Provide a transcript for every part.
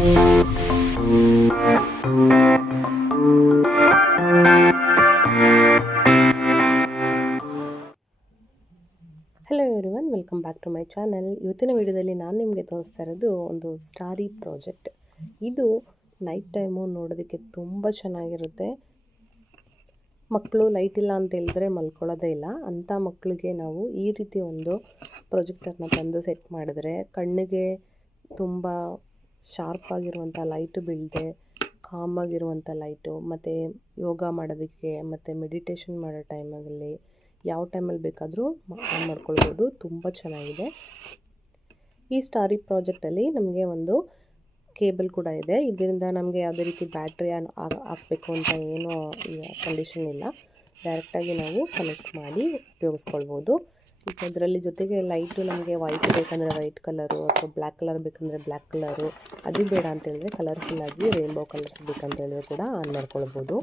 Hello everyone, welcome back to my channel. ಇವತ್ತಿನ ವಿಡಿಯೋದಲ್ಲಿ ನಾನು ನಿಮಗೆ ತೋರಿಸ್ತಾ ಇರೋದು ಒಂದು ಸ್ಟಾರಿ ಪ್ರಾಜೆಕ್ಟ್. ಇದು ನೈಟ್ ಟೈಮು ನೋಡೋದಕ್ಕೆ ತುಂಬ ಚೆನ್ನಾಗಿರುತ್ತೆ. ಮಕ್ಕಳು ಲೈಟ್ ಇಲ್ಲ ಅಂತ ಹೇಳಿದ್ರೆ ಮಲ್ಕೊಳ್ಳೋದೇ ಇಲ್ಲ. ಅಂಥ ಮಕ್ಕಳಿಗೆ ನಾವು ಈ ರೀತಿ ಒಂದು ಪ್ರಾಜೆಕ್ಟರ್ನ ತಂದು ಸೆಟ್ ಮಾಡಿದ್ರೆ ಕಣ್ಣಿಗೆ ತುಂಬ ಶಾರ್ಪ್ ಆಗಿರುವಂಥ ಲೈಟು ಬೀಳದೆ ಕಾಮಾಗಿರುವಂಥ ಲೈಟು, ಮತ್ತು ಯೋಗ ಮಾಡೋದಕ್ಕೆ ಮತ್ತು ಮೆಡಿಟೇಷನ್ ಮಾಡೋ ಟೈಮಲ್ಲಿ ಯಾವ ಟೈಮಲ್ಲಿ ಬೇಕಾದರೂ ಆನ್ ಮಾಡ್ಕೊಳ್ಬೋದು. ತುಂಬ ಚೆನ್ನಾಗಿದೆ. ಈ ಸ್ಟಾರಿ ಪ್ರಾಜೆಕ್ಟಲ್ಲಿ ನಮಗೆ ಒಂದು ಕೇಬಲ್ ಕೂಡ ಇದೆ. ಇದರಿಂದ ನಮಗೆ ಯಾವುದೇ ರೀತಿ ಬ್ಯಾಟ್ರಿ ಹಾಕಬೇಕು ಅಂತ ಏನೂ ಕಂಡೀಷನ್ ಇಲ್ಲ. ಡೈರೆಕ್ಟಾಗಿ ನಾವು ಕನೆಕ್ಟ್ ಮಾಡಿ ಉಪಯೋಗಿಸ್ಕೊಳ್ಬೋದು. ಈಗ ಇದರಲ್ಲಿ ಜೊತೆಗೆ ಲೈಟು ನಮಗೆ ವೈಟ್ ಬೇಕಂದರೆ ವೈಟ್ ಕಲರು ಅಥವಾ ಬ್ಲ್ಯಾಕ್ ಕಲರ್ ಬೇಕಂದರೆ ಬ್ಲ್ಯಾಕ್ ಕಲರು, ಅದು ಬೇಡ ಅಂತ ಹೇಳಿದ್ರೆ ಕಲರ್ಫುಲ್ಲಾಗಿ ರೇನ್ಬೋ ಕಲರ್ಸ್ ಬೇಕಂತ ಹೇಳಿದ್ರೆ ಕೂಡ ಆನ್ ಮಾಡ್ಕೊಳ್ಬೋದು.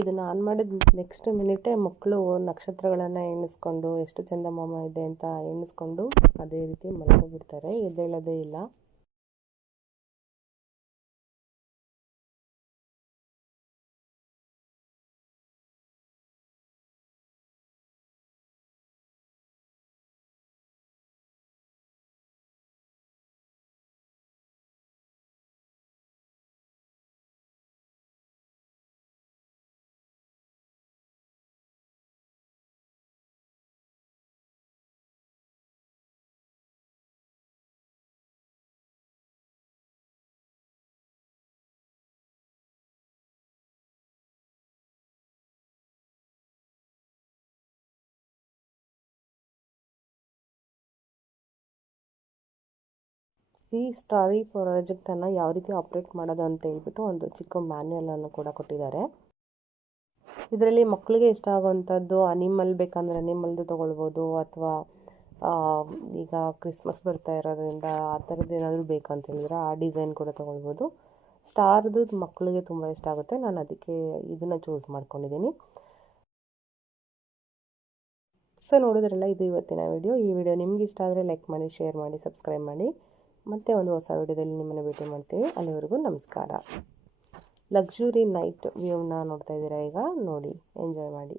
ಇದನ್ನು ಆನ್ ಮಾಡಿದ ನೆಕ್ಸ್ಟ್ ಮಿನಿಟೇ ಮಕ್ಕಳು ನಕ್ಷತ್ರಗಳನ್ನು ಎಣಿಸ್ಕೊಂಡು ಎಷ್ಟು ಚಂದ ಮಾಮ ಇದೆ ಅಂತ ಎಣಿಸ್ಕೊಂಡು ಅದೇ ರೀತಿ ಮಲ್ಕೊಬಿಡ್ತಾರೆ, ಎದ್ದೇಳೋದೇ ಇಲ್ಲ. ಈ ಸ್ಟಾರಿ ಪ್ರಾಜೆಕ್ಟನ್ನು ಯಾವ ರೀತಿ ಆಪ್ರೇಟ್ ಮಾಡೋದು ಅಂತ ಹೇಳ್ಬಿಟ್ಟು ಒಂದು ಚಿಕ್ಕ ಮ್ಯಾನ್ಯಲನ್ನು ಕೂಡ ಕೊಟ್ಟಿದ್ದಾರೆ. ಇದರಲ್ಲಿ ಮಕ್ಕಳಿಗೆ ಇಷ್ಟ ಆಗುವಂಥದ್ದು ಅನಿಮಲ್ ಬೇಕಂದರೆ ಅನಿಮಲ್ದು ತೊಗೊಳ್ಬೋದು, ಅಥವಾ ಈಗ ಕ್ರಿಸ್ಮಸ್ ಬರ್ತಾ ಇರೋದ್ರಿಂದ ಆ ಥರದ್ದು ಏನಾದರೂ ಬೇಕಂತ ಹೇಳಿದ್ರೆ ಆ ಡಿಸೈನ್ ಕೂಡ ತೊಗೊಳ್ಬೋದು. ಸ್ಟಾರ್ದು ಮಕ್ಕಳಿಗೆ ತುಂಬ ಇಷ್ಟ ಆಗುತ್ತೆ. ನಾನು ಅದಕ್ಕೆ ಇದನ್ನು ಚೂಸ್ ಮಾಡ್ಕೊಂಡಿದ್ದೀನಿ. ಸೊ ನೋಡಿದ್ರಲ್ಲ, ಇದು ಇವತ್ತಿನ ವಿಡಿಯೋ. ಈ ವಿಡಿಯೋ ನಿಮ್ಗೆ ಇಷ್ಟ ಆದರೆ ಲೈಕ್ ಮಾಡಿ, ಶೇರ್ ಮಾಡಿ, ಸಬ್ಸ್ಕ್ರೈಬ್ ಮಾಡಿ. ಮತ್ತೆ ಒಂದು ಹೊಸ ವಿಡಿಯೋದಲ್ಲಿ ನಿಮ್ಮನ್ನು ಭೇಟಿ ಮಾಡ್ತೀವಿ. ಅಲ್ಲಿವರೆಗೂ ನಮಸ್ಕಾರ. ಲಕ್ಸುರಿ ನೈಟ್ ವ್ಯೂನ ನೋಡ್ತಾ ಇದ್ದೀರಾ ಈಗ, ನೋಡಿ, ಎಂಜಾಯ್ ಮಾಡಿ.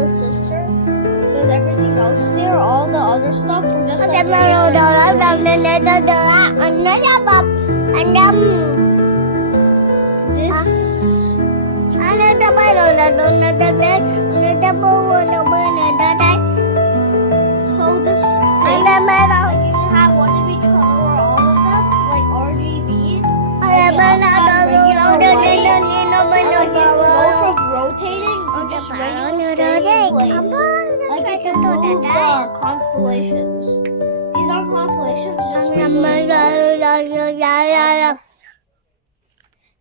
little sister. Because everything else there, all the other stuff, were just like so this thing, you have one of each color or all of them, like RGB. And you also have regular white, and like it can go from rotating to just regular staying in place. Like it can move the constellations. These aren't constellations, just regular stars.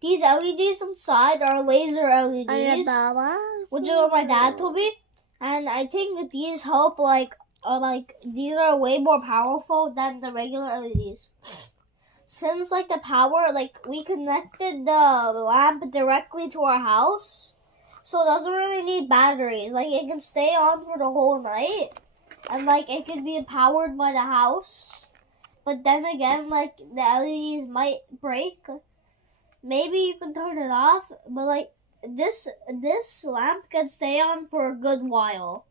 These LEDs inside are laser LEDs, which is what my dad told me. And I think that these help, like these are way more powerful than the regular LEDs. Since like the power, like we connected the lamp directly to our house, so it doesn't really need batteries. Like it can stay on for the whole night, and like it can be powered by the house. But then again, like the LEDs might break. Maybe you can turn it off, but like this lamp can stay on for a good while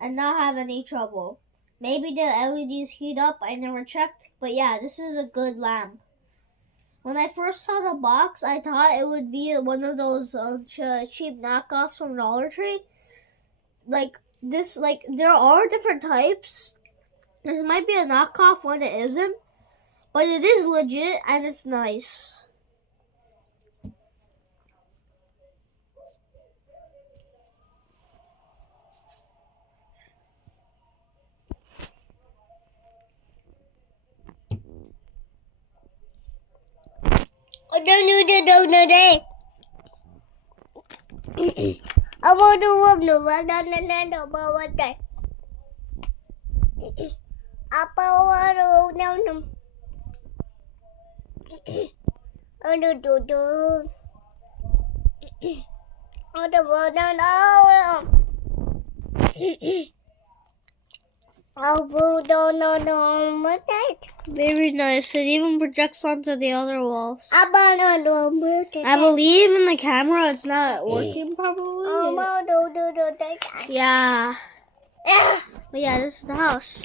and not have any trouble. Maybe the LEDs heat up, I never checked, but yeah, this is a good lamp. When I first saw the box, I thought it would be one of those cheap knockoffs from Dollar Tree. Like this, like there are different types. This might be a knockoff when it isn't, but it is legit and it's nice. I want to warm the one and the power day. I power down. I do. I the one I'll put on my day. Very nice. It even projects onto the other walls. I I believe in the camera it's not working properly. Yeah. But yeah, this is the house.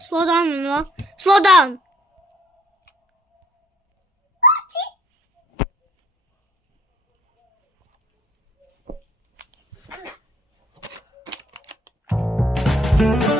Slow down, Mama. Slow down. Thank you.